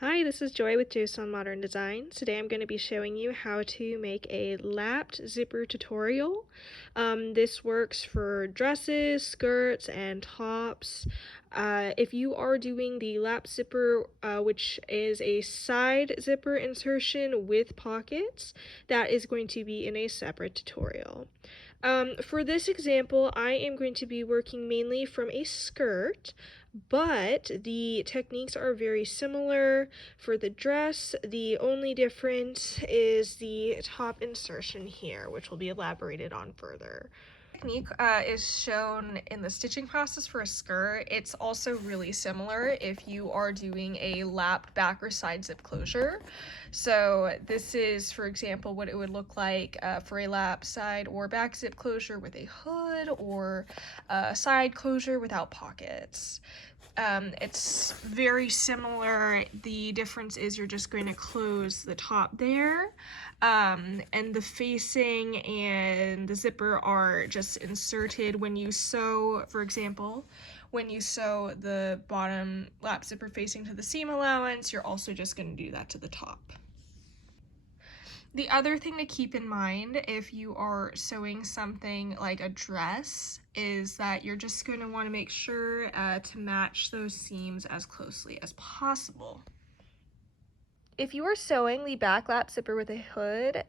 Hi, this is Joy with Joseon Modern Design. Today I'm going to be showing you how to make a lapped zipper tutorial. This works for dresses, skirts, and tops. If you are doing the lap zipper, which is a side zipper insertion with pockets, that is going to be in a separate tutorial. For this example, I am going to be working mainly from a skirt, but the techniques are very similar. For the dress, the only difference is the top insertion here, which will be elaborated on further. Technique is shown in the stitching process for a skirt. It's also really similar if you are doing a lapped back or side zip closure. So this is, for example, what it would look like for a lap side or back zip closure with a hood, or a side closure without pockets. It's very similar. The difference is you're just going to close the top there, and the facing and the zipper are just inserted when you sew. For example, when you sew the bottom lap zipper facing to the seam allowance, you're also just going to do that to the top. The other thing to keep in mind if you are sewing something like a dress is that you're just going to want to make sure to match those seams as closely as possible. If you are sewing the back lap zipper with a hood,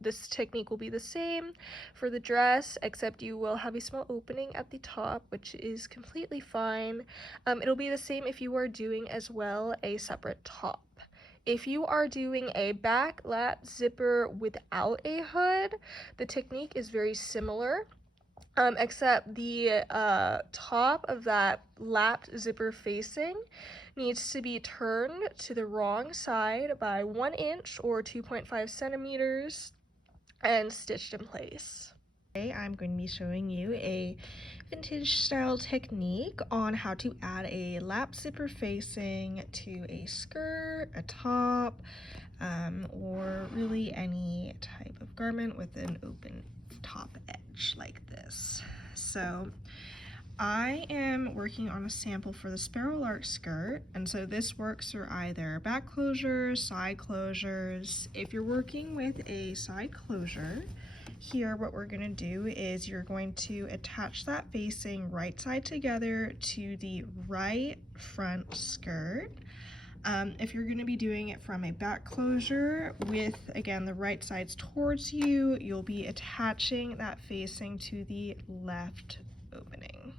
this technique will be the same for the dress, except you will have a small opening at the top, which is completely fine. It'll be the same if you are doing as well a separate top. If you are doing a back lap zipper without a hood, the technique is very similar, except the top of that lapped zipper facing needs to be turned to the wrong side by 1 inch or 2.5 centimeters and stitched in place. Today I'm going to be showing you a vintage style technique on how to add a lap zipper facing to a skirt, a top, or really any type of garment with an open top edge like this. So I am working on a sample for the Sparrow Lark skirt, and so this works for either back closures, side closures. If you're working with a side closure, here what we're going to do is you're going to attach that facing right side together to the right front skirt. If you're going to be doing it from a back closure with, again, the right sides towards you, you'll be attaching that facing to the left opening.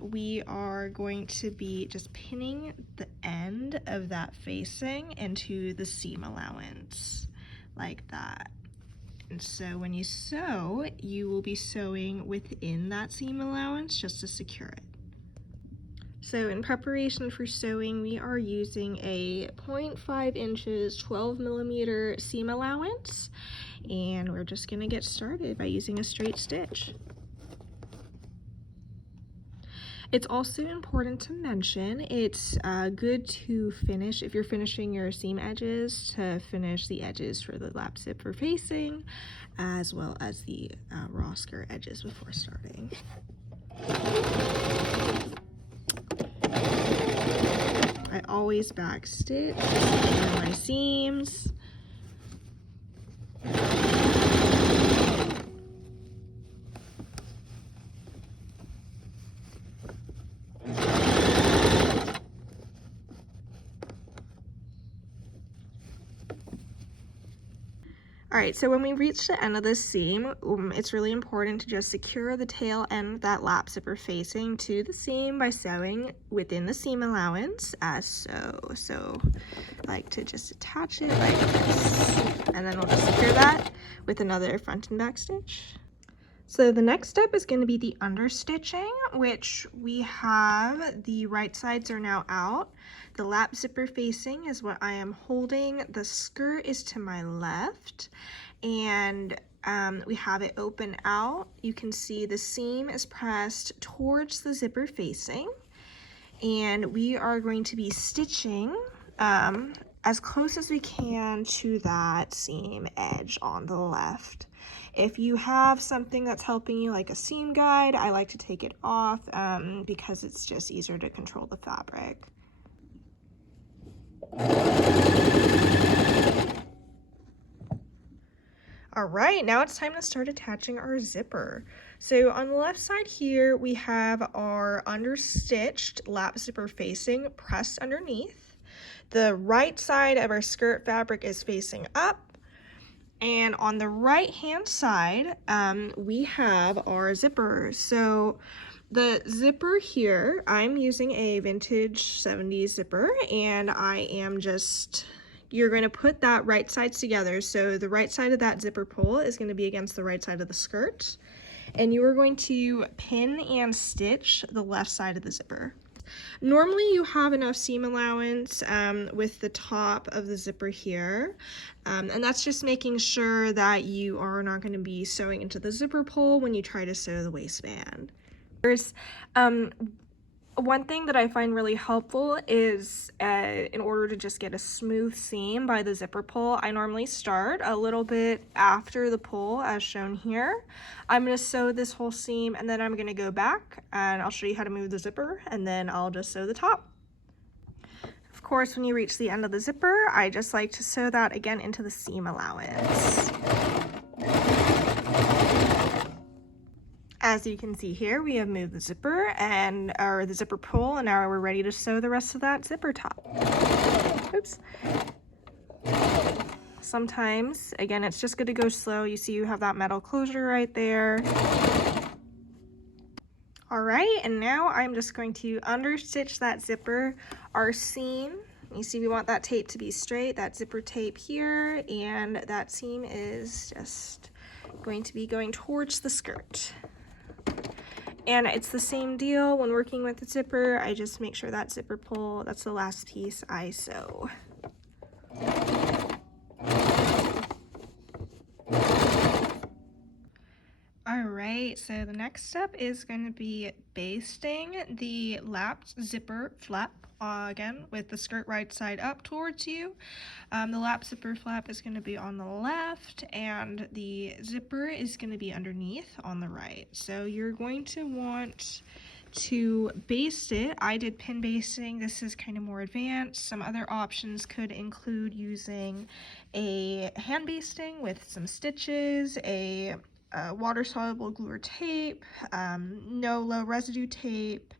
We are going to be just pinning the end of that facing into the seam allowance like that. And so when you sew, you will be sewing within that seam allowance just to secure it. So in preparation for sewing, we are using a 0.5 inches 12 millimeter seam allowance, and we're just going to get started by using a straight stitch. It's also important to mention it's good to finish, if you're finishing your seam edges, to finish the edges for the lap zipper facing as well as the raw skirt edges before starting. I always back stitch to my seams. Alright, so when we reach the end of the seam, it's really important to just secure the tail end of that lap zipper facing to the seam by sewing within the seam allowance as so. So I like to just attach it like this, and then we'll just secure that with another front and back stitch. So the next step is going to be the understitching, which we have the right sides are now out. The lap zipper facing is what I am holding. The skirt is to my left, and we have it open out. You can see the seam is pressed towards the zipper facing, and we are going to be stitching as close as we can to that seam edge on the left. If you have something that's helping you, like a seam guide, I like to take it off because it's just easier to control the fabric. All right, now it's time to start attaching our zipper. So on the left side here, we have our understitched lap zipper facing pressed underneath. The right side of our skirt fabric is facing up. And on the right hand side, we have our zipper. So the zipper here, I'm using a vintage 70s zipper, and I am just, you're going to put that right sides together. So the right side of that zipper pull is going to be against the right side of the skirt, and you are going to pin and stitch the left side of the zipper. Normally you have enough seam allowance with the top of the zipper here, and that's just making sure that you are not going to be sewing into the zipper pull when you try to sew the waistband. There's one thing that I find really helpful is in order to just get a smooth seam by the zipper pull, I normally start a little bit after the pull as shown here. I'm going to sew this whole seam, and then I'm going to go back and I'll show you how to move the zipper, and then I'll just sew the top. Of course, when you reach the end of the zipper, I just like to sew that again into the seam allowance. As you can see here, we have moved the zipper or the zipper pull, and now we're ready to sew the rest of that zipper top. Oops. Sometimes, again, it's just good to go slow. You see you have that metal closure right there. All right, and now I'm just going to understitch that zipper. Our seam, you see we want that tape to be straight, that zipper tape here, and that seam is just going to be going towards the skirt. And it's the same deal when working with the zipper. I just make sure that zipper pull, that's the last piece I sew. All right, so the next step is going to be basting the lap zipper flap again with the skirt right side up towards you. The lap zipper flap is going to be on the left, and the zipper is going to be underneath on the right. So you're going to want to baste it. I did pin basting. This is kind of more advanced. Some other options could include using a hand basting with some stitches, a water-soluble glue or tape, no low residue tape,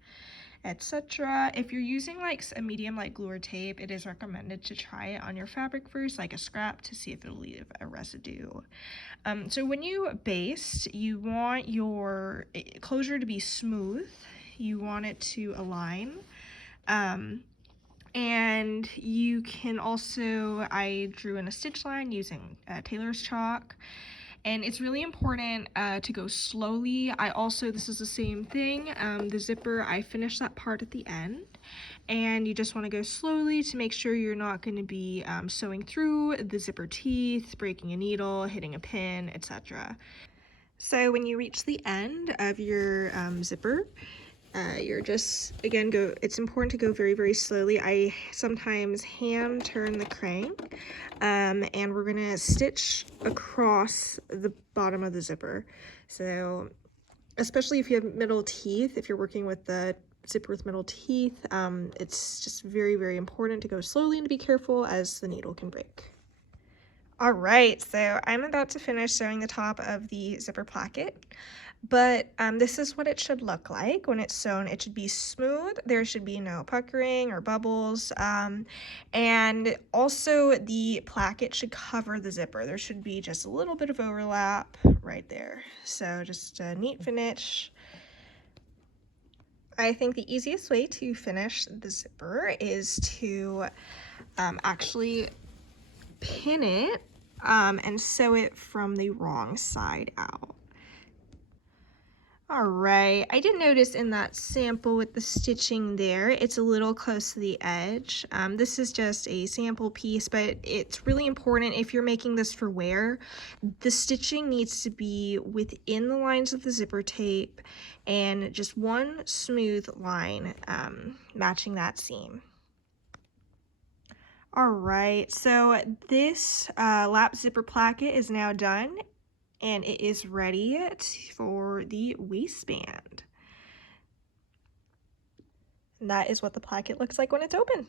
etc. If you're using like a medium like glue or tape, it is recommended to try it on your fabric first, like a scrap, to see if it'll leave a residue. So when you baste, you want your closure to be smooth. You want it to align. And you can also, I drew in a stitch line using tailor's chalk. And it's really important to go slowly. This is the same thing. The zipper, I finished that part at the end. And you just want to go slowly to make sure you're not going to be sewing through the zipper teeth, breaking a needle, hitting a pin, etc. So when you reach the end of your zipper, you're just, again, it's important to go very, very slowly. I sometimes hand turn the crank, and we're gonna stitch across the bottom of the zipper. So, especially if you have middle teeth, if you're working with the zipper with middle teeth, it's just very, very important to go slowly and to be careful, as the needle can break. All right, so I'm about to finish sewing the top of the zipper placket. But this is what it should look like when it's sewn. It should be smooth. There should be no puckering or bubbles. And also the placket should cover the zipper. There should be just a little bit of overlap right there. So just a neat finish. I think the easiest way to finish the zipper is to actually pin it and sew it from the wrong side out. All right, I did notice in that sample with the stitching there, it's a little close to the edge. This is just a sample piece, but it's really important if you're making this for wear. The stitching needs to be within the lines of the zipper tape and just one smooth line matching that seam. All right, so this lap zipper placket is now done, and it is ready for the waistband. And that is what the placket looks like when it's open.